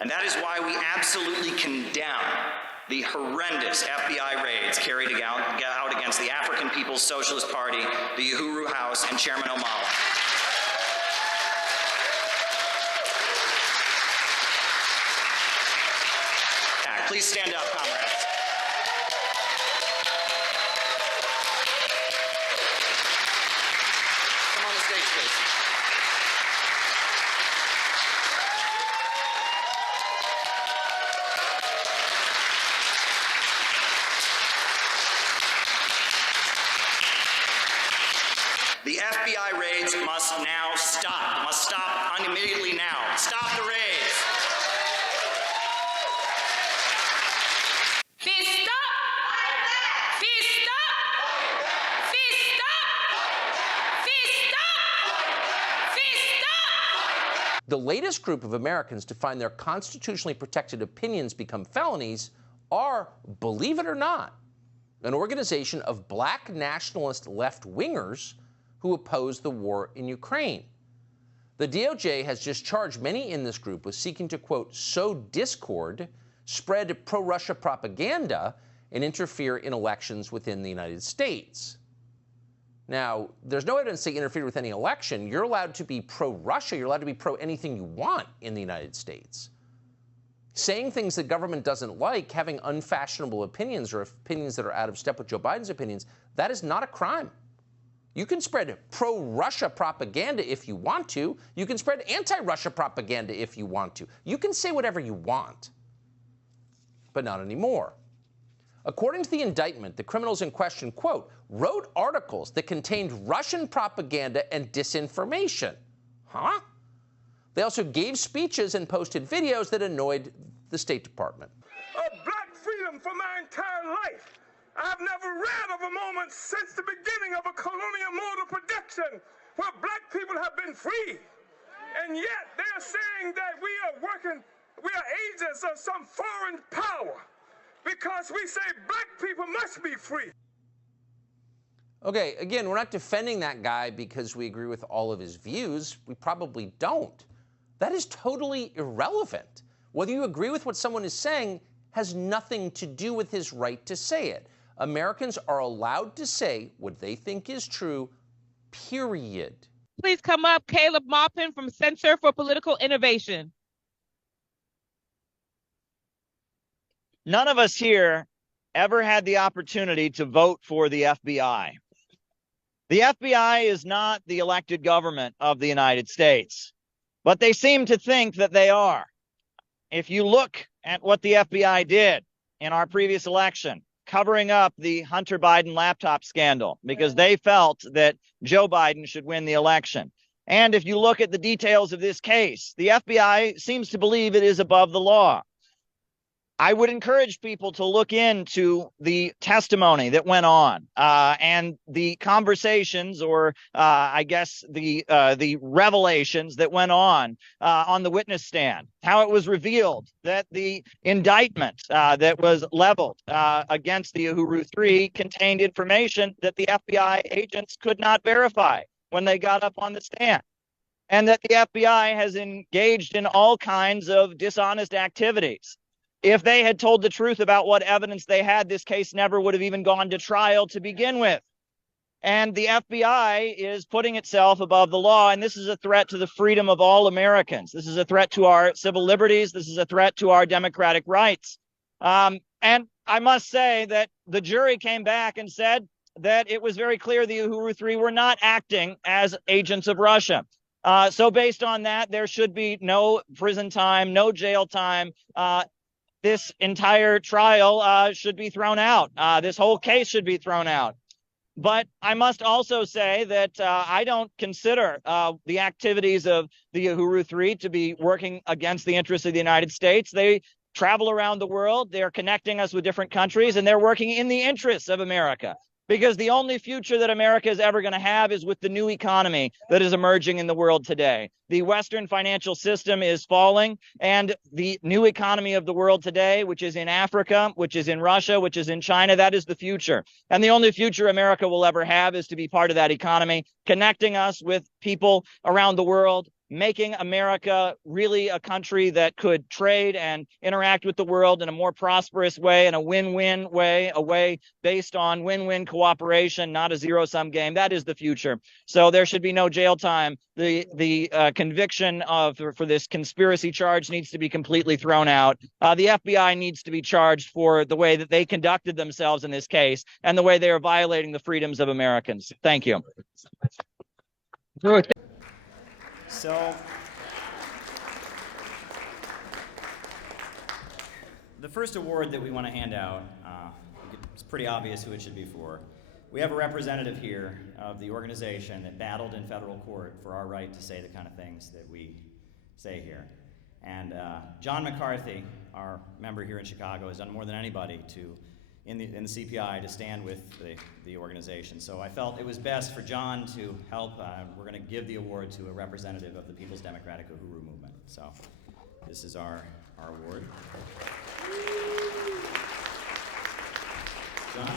And that is why we absolutely condemn the horrendous FBI raids carried out against the African People's Socialist Party, the Uhuru House, and Chairman Omala. Please stand up, comrades. Come on the stage, please. The FBI raids must now stop. Must stop immediately now. Stop the raids. The latest group of Americans to find their constitutionally protected opinions become felonies are, believe it or not, an organization of black nationalist left-wingers who oppose the war in Ukraine. The DOJ has just charged many in this group with seeking to, quote, sow discord, spread pro-Russia propaganda, and interfere in elections within the United States. Now, there's no evidence they interfered with any election. You're allowed to be pro-Russia. You're allowed to be pro-anything you want in the United States. Saying things the government doesn't like, having unfashionable opinions or opinions that are out of step with Joe Biden's opinions, that is not a crime. You can spread pro-Russia propaganda if you want to. You can spread anti-Russia propaganda if you want to. You can say whatever you want, but not anymore. According to the indictment, the criminals in question, quote, wrote articles that contained Russian propaganda and disinformation. Huh? They also gave speeches and posted videos that annoyed the State Department. Of black freedom for my entire life. I've never read of a moment since the beginning of a colonial mode of production where black people have been free. And yet they're saying that we are agents of some foreign power. Because we say black people must be free. Okay, again, we're not defending that guy because we agree with all of his views. We probably don't. That is totally irrelevant. Whether you agree with what someone is saying has nothing to do with his right to say it. Americans are allowed to say what they think is true, period. Please come up, Caleb Maupin from Center for Political Innovation. None of us here ever had the opportunity to vote for the FBI. The FBI is not the elected government of the United States, but they seem to think that they are. If you look at what the FBI did in our previous election, covering up the Hunter Biden laptop scandal because they felt that Joe Biden should win the election. And if you look at the details of this case, the FBI seems to believe it is above the law. I would encourage people to look into the testimony that went on and the conversations or I guess the revelations that went on the witness stand, how it was revealed that the indictment that was leveled against the Uhuru 3 contained information that the FBI agents could not verify when they got up on the stand, and that the FBI has engaged in all kinds of dishonest activities. If they had told the truth about what evidence they had, this case never would have even gone to trial to begin with. And the FBI is putting itself above the law, and this is a threat to the freedom of all Americans. This is a threat to our civil liberties. This is a threat to our democratic rights. And I must say that the jury came back and said that it was very clear the Uhuru 3 were not acting as agents of Russia. So based on that, there should be no prison time, no jail time. This entire trial should be thrown out. This whole case should be thrown out. But I must also say that I don't consider the activities of the Uhuru 3 to be working against the interests of the United States. They travel around the world. They're connecting us with different countries, and they're working in the interests of America. Because the only future that America is ever going to have is with the new economy that is emerging in the world today. The Western financial system is falling, and the new economy of the world today, which is in Africa, which is in Russia, which is in China, that is the future. And the only future America will ever have is to be part of that economy, connecting us with people around the world, making America really a country that could trade and interact with the world in a more prosperous way, in a win-win way, a way based on win-win cooperation, not a zero-sum game. That is the future. So there should be no jail time. The conviction for this conspiracy charge needs to be completely thrown out. The FBI needs to be charged for the way that they conducted themselves in this case and the way they are violating the freedoms of Americans. Thank you. So, the first award that we want to hand out, it's pretty obvious who it should be for. We have a representative here of the organization that battled in federal court for our right to say the kind of things that we say here. And John McCarthy, our member here in Chicago, has done more than anybody in the CPI to stand with the organization. So I felt it was best for John to help. We're going to give the award to a representative of the People's Democratic Uhuru movement. So this is our award. John?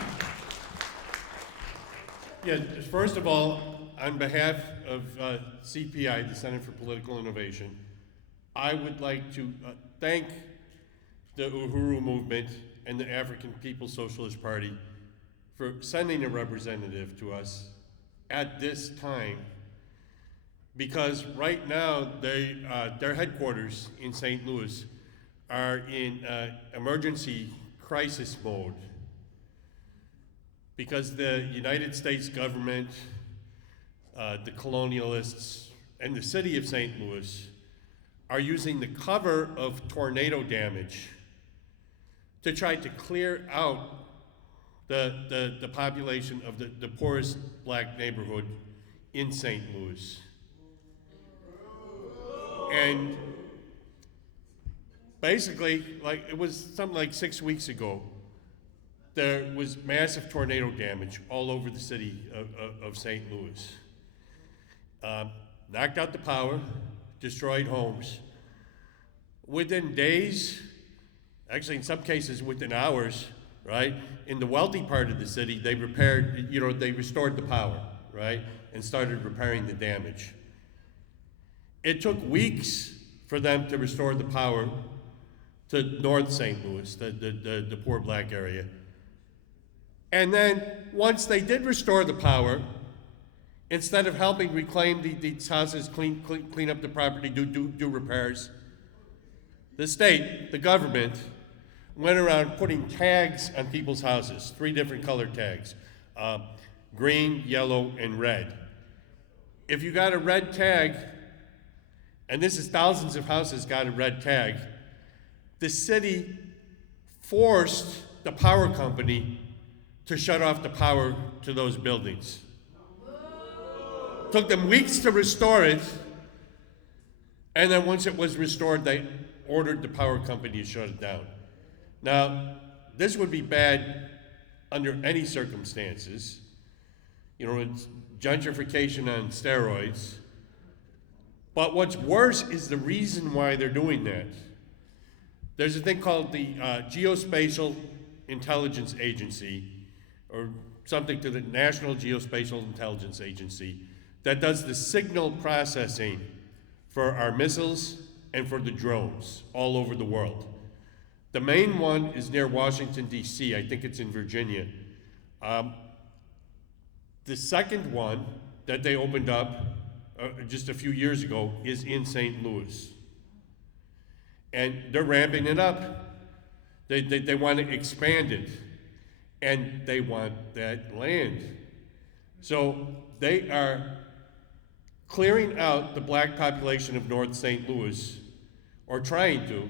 Yeah, first of all, on behalf of CPI, the Center for Political Innovation, I would like to thank the Uhuru movement and the African People's Socialist Party for sending a representative to us at this time, because right now their headquarters in St. Louis are in emergency crisis mode because the United States government, the colonialists, and the city of St. Louis are using the cover of tornado damage to try to clear out the population of the poorest black neighborhood in St. Louis. And basically, like it was something like 6 weeks ago, there was massive tornado damage all over the city of St. Louis. Knocked out the power, destroyed homes. Within days, actually in some cases within hours, right? In the wealthy part of the city, they restored the power, right? And started repairing the damage. It took weeks for them to restore the power to North St. Louis, the poor black area. And then once they did restore the power, instead of helping reclaim these houses, clean up the property, do repairs, the state, the government, went around putting tags on people's houses, 3 different color tags, green, yellow, and red. If you got a red tag, and this is thousands of houses got a red tag, the city forced the power company to shut off the power to those buildings. Took them weeks to restore it, and then once it was restored, they ordered the power company to shut it down. Now, this would be bad under any circumstances. You know, it's gentrification on steroids. But what's worse is the reason why they're doing that. There's a thing called the Geospatial Intelligence Agency, or something to the National Geospatial Intelligence Agency, that does the signal processing for our missiles and for the drones all over the world. The main one is near Washington, D.C. I think it's in Virginia. The second one that they opened up just a few years ago is in St. Louis. And they're ramping it up. They want to expand it. And they want that land. So they are clearing out the black population of North St. Louis, or trying to,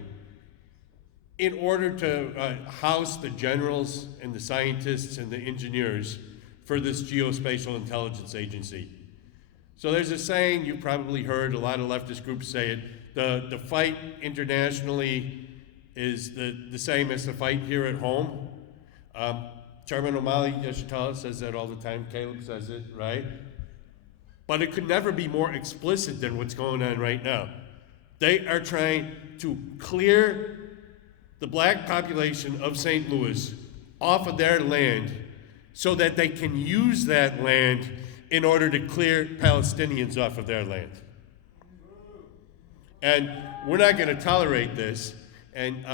in order to house the generals and the scientists and the engineers for this geospatial intelligence agency. So there's a saying you probably heard, a lot of leftist groups say it, the fight internationally is the same as the fight here at home. Chairman O'Malley Yeshitala says that all the time, Caleb says it, right? But it could never be more explicit than what's going on right now. They are trying to clear the black population of St. Louis off of their land so that they can use that land in order to clear Palestinians off of their land. And we're not going to tolerate this. And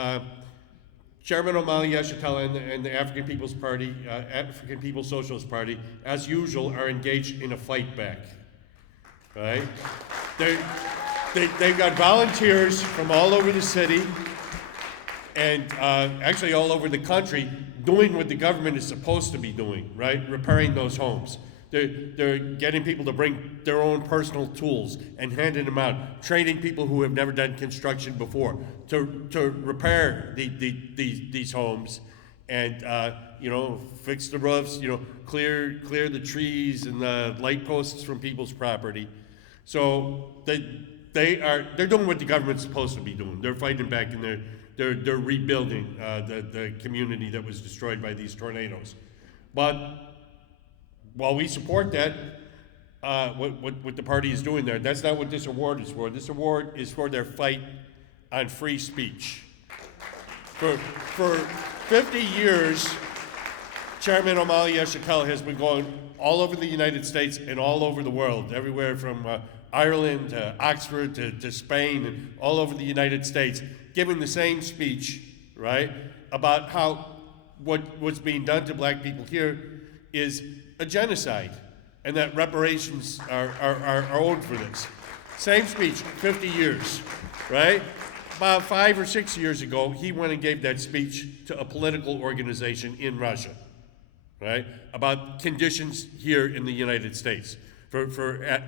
Chairman Omali Yeshitela and the African People's Party, African People's Socialist Party, as usual, are engaged in a fight back. Right? They've got volunteers from all over the city and actually all over the country doing what the government is supposed to be doing, right? Repairing those homes. They're getting people to bring their own personal tools and handing them out, training people who have never done construction before to repair these homes and fix the roofs, clear the trees and the light posts from people's property. So they're doing what the government's supposed to be doing. They're fighting back and they're rebuilding the community that was destroyed by these tornadoes. But while we support that, what the party is doing there, that's not what this award is for. This award is for their fight on free speech. For 50 years, Chairman Omali Yeshitela has been going all over the United States and all over the world, everywhere from Ireland to Oxford to Spain and all over the United States, giving the same speech, right, about how what's being done to black people here is a genocide, and that reparations are owed for this. Same speech, 50 years, right? About 5 or 6 years ago, he went and gave that speech to a political organization in Russia, right? About conditions here in the United States for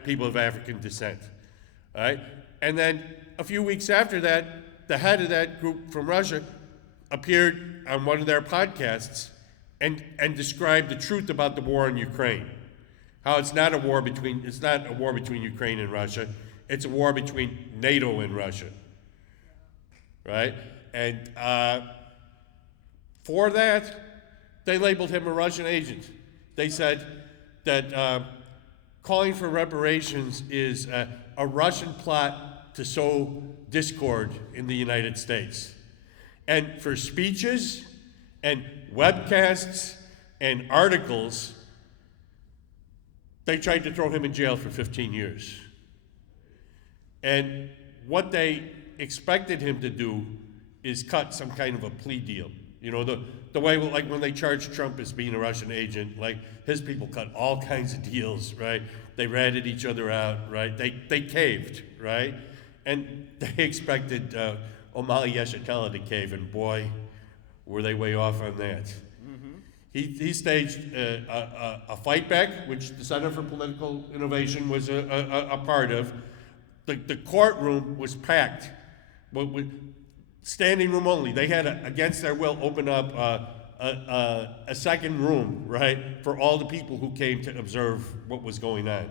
people of African descent, right? And then a few weeks after that, the head of that group from Russia appeared on one of their podcasts and described the truth about the war in Ukraine. How it's not a war between Ukraine and Russia, it's a war between NATO and Russia. Right? And for that, they labeled him a Russian agent. They said that calling for reparations is a Russian plot to sow discord in the United States. And for speeches and webcasts and articles, they tried to throw him in jail for 15 years. And what they expected him to do is cut some kind of a plea deal. You know, the way, like when they charged Trump as being a Russian agent, like his people cut all kinds of deals, right? They ratted each other out, right? They caved, right? And they expected Omali Yeshitela to cave, and boy, were they way off on that. Mm-hmm. He staged a fight back, which the Center for Political Innovation was a part of. The courtroom was packed, with standing room only. They had, against their will, open up a second room, right, for all the people who came to observe what was going on,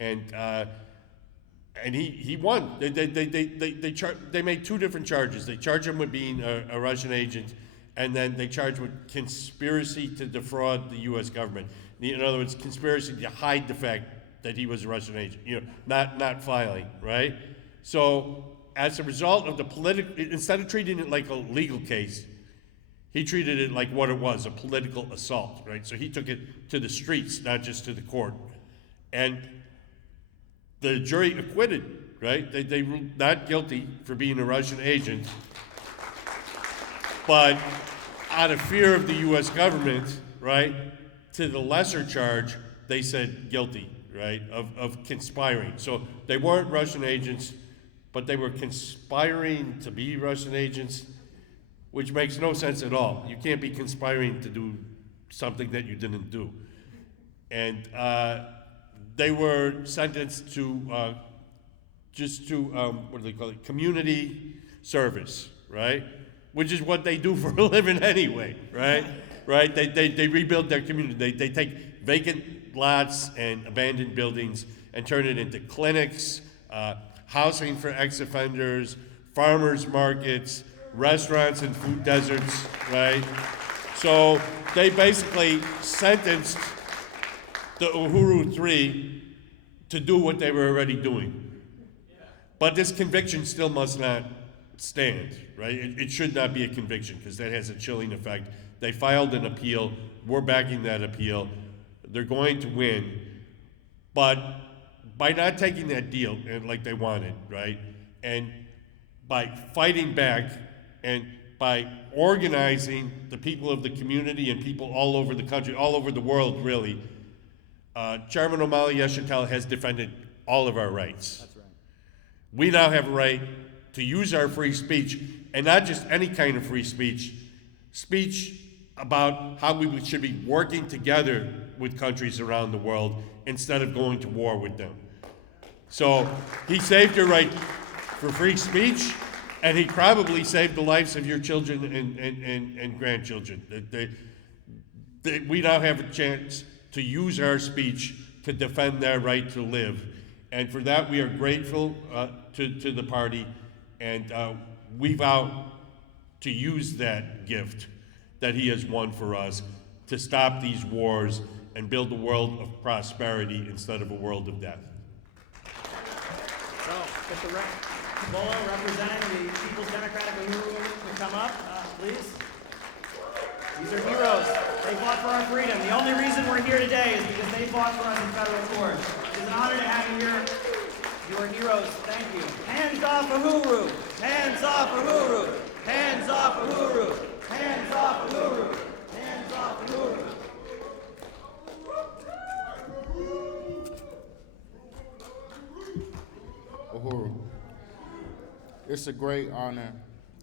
and he won. They made two different charges. They charged him with being a Russian agent, and then they charged with conspiracy to defraud the U.S. government. In other words, conspiracy to hide the fact that he was a Russian agent, not filing, right? So as a result of the instead of treating it like a legal case, he treated it like what it was, a political assault, right? So he took it to the streets, not just to the court. And the jury acquitted, right? They ruled not guilty for being a Russian agent, but out of fear of the U.S. government, right, to the lesser charge, they said guilty, right, of conspiring. So they weren't Russian agents, but they were conspiring to be Russian agents, which makes no sense at all. You can't be conspiring to do something that you didn't do. And they were sentenced to what do they call it? Community service, right? Which is what they do for a living anyway, right? Right? They rebuild their community. They take vacant lots and abandoned buildings and turn it into clinics, housing for ex-offenders, farmers markets, restaurants and food deserts, right? So they basically sentenced the Uhuru 3 to do what they were already doing. But this conviction still must not stand, right? It should not be a conviction because that has a chilling effect. They filed an appeal. We're backing that appeal. They're going to win. But by not taking that deal like they wanted, right, And by fighting back and by organizing the people of the community and people all over the country, all over the world, really, Chairman Omali Yeshitela has defended all of our rights. That's right. We now have a right to use our free speech, and not just any kind of free speech, speech about how we should be working together with countries around the world instead of going to war with them. So he saved your right for free speech, and he probably saved the lives of your children and grandchildren. We now have a chance to use our speech to defend their right to live. And for that, we are grateful to the party, and we vow to use that gift that he has won for us to stop these wars and build a world of prosperity instead of a world of death. So, if the Kabula representing the People's Democratic Uhuru movement would come up, please. These are heroes. They fought for our freedom. The only reason we're here today is because they fought for us in federal court. It's an honor to have you here. You are heroes. Thank you. Hands off Uhuru! Hands off Uhuru! Hands off Uhuru! Hands off Uhuru! Hands off Uhuru! Uhuru, it's a great honor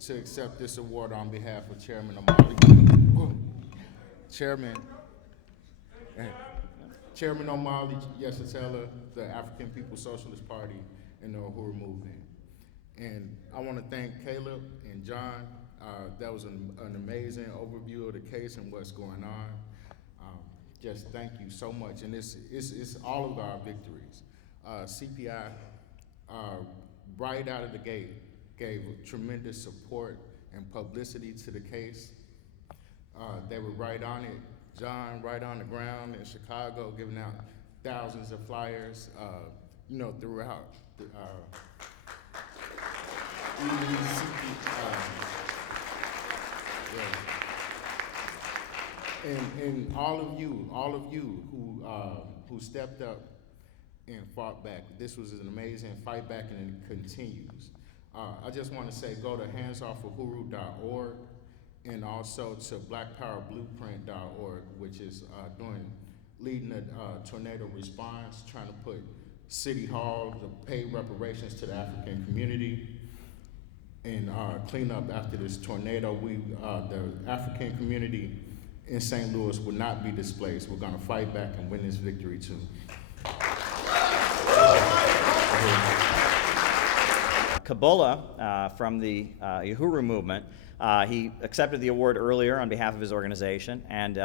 to accept this award on behalf of Chairman Omali. Chairman Omali Yeshitela, the African People's Socialist Party, and the Uhuru movement. And I want to thank Caleb and John. That was an amazing overview of the case and what's going on. Just thank you so much. And it's all of our victories. CPI, right out of the gate, gave tremendous support and publicity to the case. They were right on it. John, right on the ground in Chicago, giving out thousands of flyers, throughout. And all of you who stepped up and fought back. This was an amazing fight back, and it continues. I just want to say, go to handsoffuhuru.org and also to blackpowerblueprint.org, which is leading a tornado response, trying to put City Hall to pay reparations to the African community and clean up after this tornado. The African community in St. Louis will not be displaced. We're going to fight back and win this victory too. Kabula from the Uhuru movement, he accepted the award earlier on behalf of his organization, and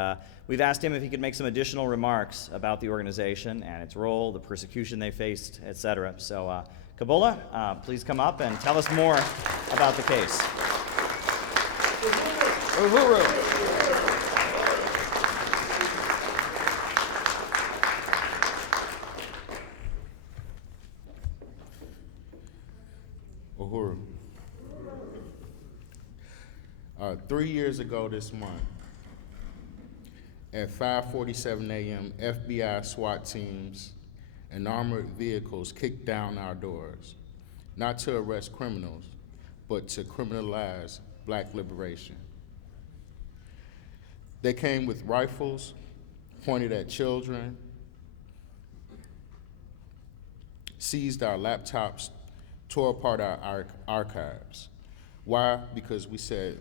we've asked him if he could make some additional remarks about the organization and its role, the persecution they faced, etc. So, Kabula, please come up and tell us more about the case. Uhuru. Uhuru. 3 years ago this month, at 5:47 a.m., FBI SWAT teams and armored vehicles kicked down our doors, not to arrest criminals, but to criminalize black liberation. They came with rifles, pointed at children, seized our laptops, tore apart our archives. Why? Because we said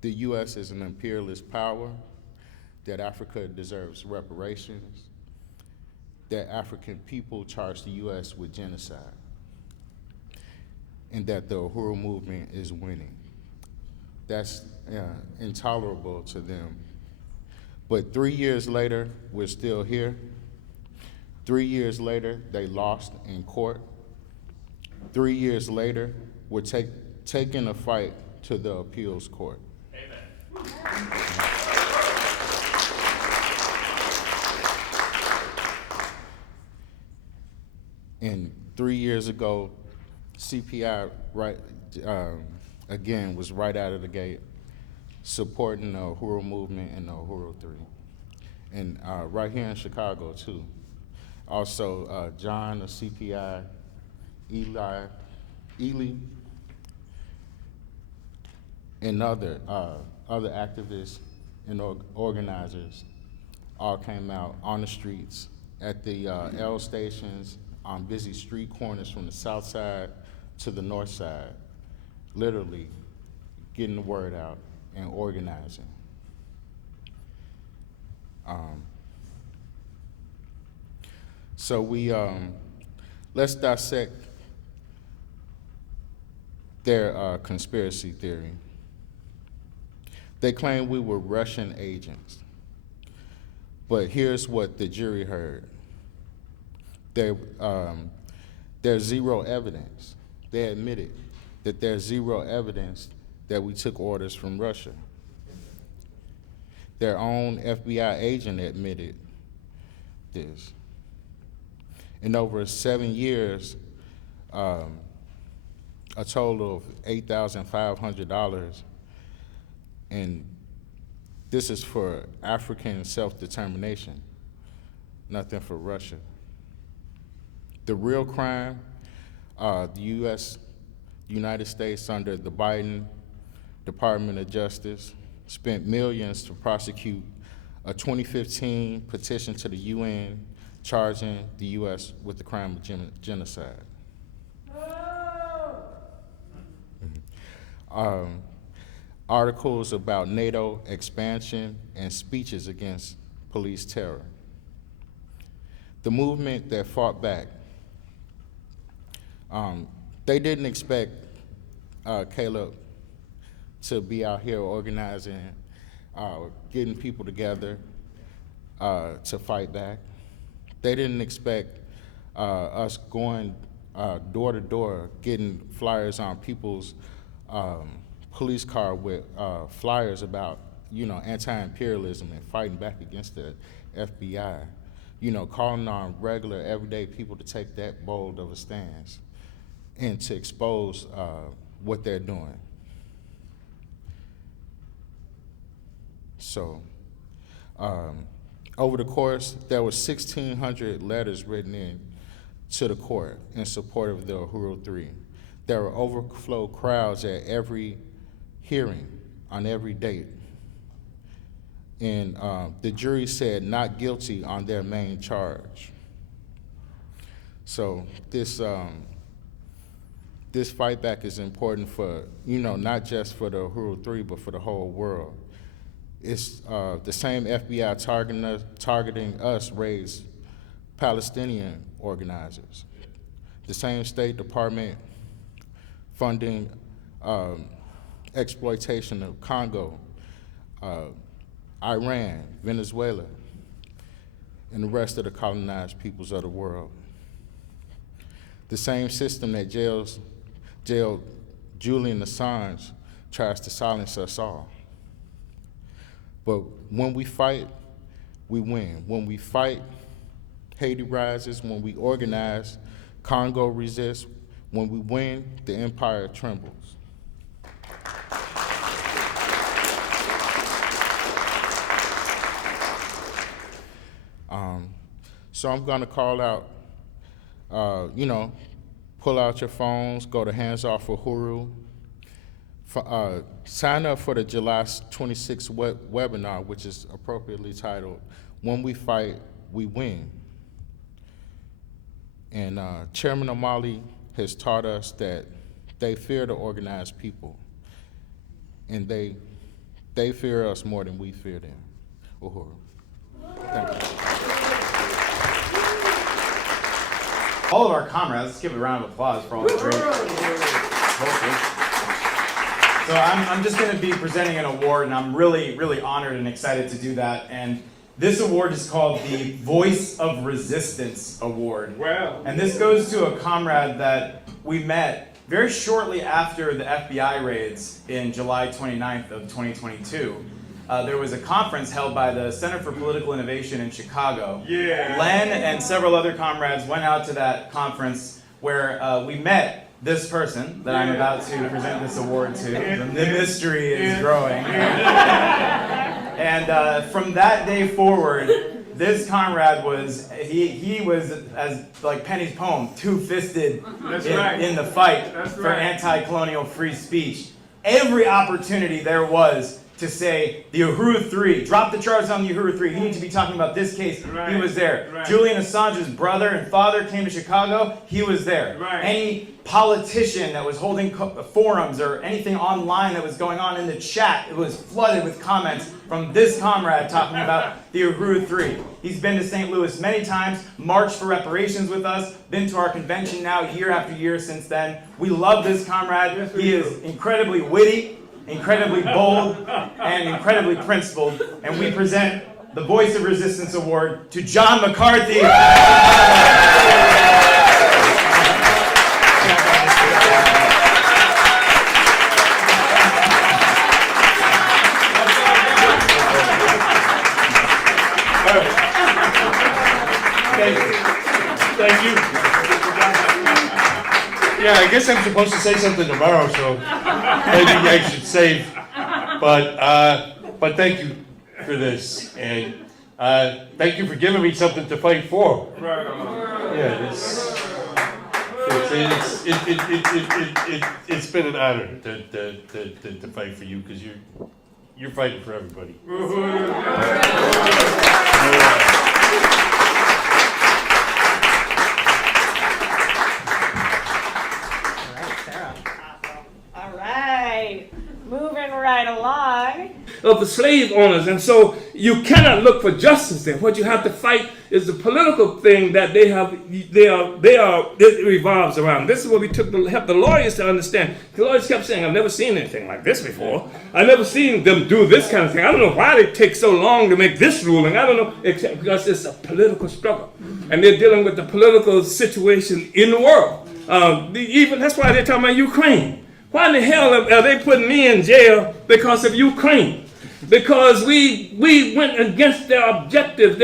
the U.S. is an imperialist power, that Africa deserves reparations, that African people charge the U.S. with genocide, and that the Uhuru movement is winning. That's intolerable to them. But 3 years later, we're still here. 3 years later, they lost in court. 3 years later, we're taking a fight to the appeals court. Amen. And 3 years ago, CPI again was right out of the gate, supporting the Uhuru movement and the Uhuru 3. And right here in Chicago too. Also, John of CPI, Eli, Ely, and other activists and organizers all came out on the streets at the L stations on busy street corners from the south side to the north side, literally getting the word out and organizing. So let's dissect their conspiracy theory. They claim we were Russian agents, but here's what the jury heard. There's zero evidence. They admitted that there's zero evidence that we took orders from Russia. Their own FBI agent admitted this. In over 7 years, a total of $8,500, and this is for African self-determination, nothing for Russia. The real crime, the United States under the Biden Department of Justice spent millions to prosecute a 2015 petition to the UN charging the U.S. with the crime of genocide. Articles about NATO expansion and speeches against police terror. The movement that fought back, they didn't expect Caleb to be out here organizing, getting people together to fight back. They didn't expect us going door to door, getting flyers on people's police car with flyers about, anti-imperialism and fighting back against the FBI. Calling on regular, everyday people to take that bold of a stance and to expose what they're doing. So, over the course, there were 1,600 letters written in to the court in support of the Uhuru 3. There were overflow crowds at every hearing, on every date. And the jury said not guilty on their main charge. So this fight back is important for, not just for the Uhuru 3, but for the whole world. It's the same FBI targeting us raised Palestinian organizers. The same State Department funding exploitation of Congo, Iran, Venezuela, and the rest of the colonized peoples of the world. The same system that jailed Julian Assange tries to silence us all. But when we fight, we win. When we fight, Haiti rises. When we organize, Congo resists. When we win, the empire trembles. So I'm gonna call out, pull out your phones, go to Hands Off Uhuru. Sign up for the July 26th webinar, which is appropriately titled, When We Fight, We Win. And Chairman O'Malley has taught us that they fear the organized people, and they fear us more than we fear them. Uhuru. Thank you. All of our comrades, let's give a round of applause for all the great vocals. So I'm just going to be presenting an award, and I'm really, really honored and excited to do that. And this award is called the Voice of Resistance Award. Wow. And this goes to a comrade that we met very shortly after the FBI raids in July 29th of 2022. There was a conference held by the Center for Political Innovation in Chicago. Yeah. Len and several other comrades went out to that conference where we met this person that I'm about to present this award to. The mystery is growing. And from that day forward, this comrade was, he was, as like Penny's poem, two-fisted in the fight for anti-colonial free speech. Every opportunity there was to say the Uhuru 3, drop the charges on the Uhuru 3, you need to be talking about this case, he was there. Julian Assange's brother and father came to Chicago, he was there. Any politician that was holding forums or anything online that was going on in the chat, it was flooded with comments from this comrade talking about the Uhuru 3. He's been to St. Louis many times, marched for reparations with us, been to our convention now year after year since then. We love this comrade. He is incredibly witty, incredibly bold, and incredibly principled. And we present the Voice of Resistance Award to John McCarthy. Thank you. Yeah, I guess I'm supposed to say something tomorrow, so maybe I should save. But thank you for this, and thank you for giving me something to fight for. Yeah, it's been an honor to fight for you, because you're fighting for everybody. Moving right along. Of the slave owners, and so you cannot look for justice there. What you have to fight is the political thing that it revolves around. This is what we took to help the lawyers to understand. The lawyers kept saying, "I've never seen anything like this before. I've never seen them do this kind of thing. I don't know why they take so long to make this ruling. I don't know," except because it's a political struggle, and they're dealing with the political situation in the world. Even that's why they're talking about Ukraine. Why in the hell are they putting me in jail because of Ukraine? Because we went against their objectives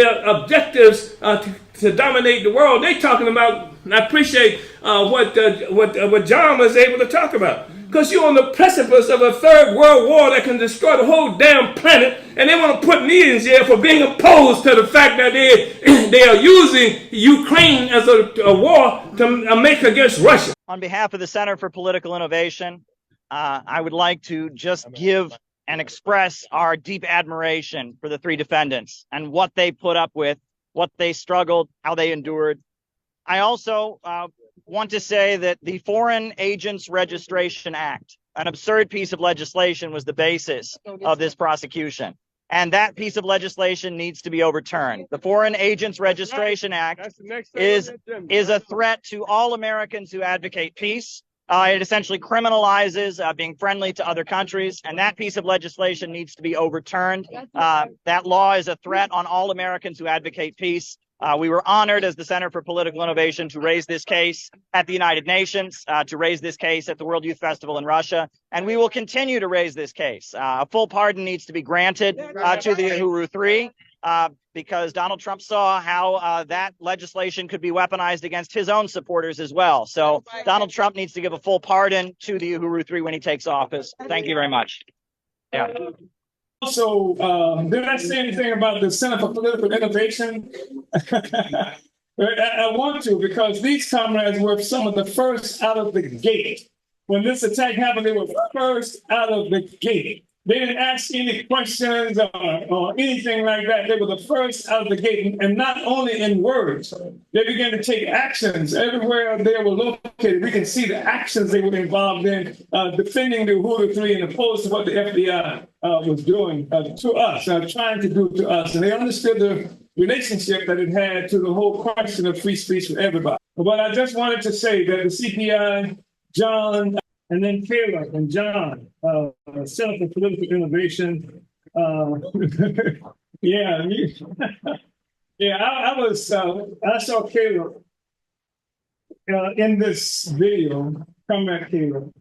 to dominate the world. They're talking about, and I appreciate what John was able to talk about. Because you're on the precipice of a third world war that can destroy the whole damn planet, and they want to put me in jail for being opposed to the fact that they are using Ukraine as a war to make against Russia. On behalf of the Center for Political Innovation, I would like to just give and express our deep admiration for the three defendants and what they put up with, what they struggled, how they endured. I also want to say that the Foreign Agents Registration Act, an absurd piece of legislation, was the basis of this prosecution. And that piece of legislation needs to be overturned. The Foreign Agents Registration Act is a threat to all Americans who advocate peace. It essentially criminalizes being friendly to other countries, and that piece of legislation needs to be overturned. That law is a threat on all Americans who advocate peace. We were honored as the Center for Political Innovation to raise this case at the United Nations, to raise this case at the World Youth Festival in Russia, and we will continue to raise this case. A full pardon needs to be granted to the Uhuru 3, because Donald Trump saw how that legislation could be weaponized against his own supporters as well. So Donald Trump needs to give a full pardon to the Uhuru 3 when he takes office. Thank you very much. Yeah. Also, did I say anything about the Center for Political Innovation? I want to, because these comrades were some of the first out of the gate. When this attack happened, they were first out of the gate. They didn't ask any questions or anything like that. They were the first out of the gate, and not only in words. They began to take actions everywhere they were located. We can see the actions they were involved in, defending the Uhuru 3 and opposed to what the FBI was doing to us, trying to do to us. And they understood the relationship that it had to the whole question of free speech for everybody. But I just wanted to say that the CPI, John, and then Caleb and John, Center for Political Innovation. Yeah, I saw Caleb in this video, Comrade Caleb,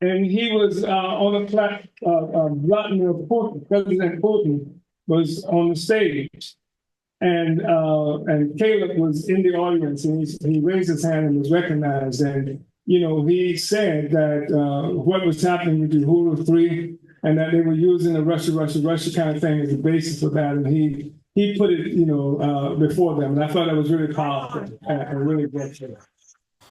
and he was on a platform. Vladimir Putin, President Putin, was on the stage. And Caleb was in the audience, and he raised his hand and was recognized. And, he said that what was happening with the Uhuru 3 and that they were using the Russia kind of thing as the basis for that, and he put it, before them, and I thought that was really powerful and really good.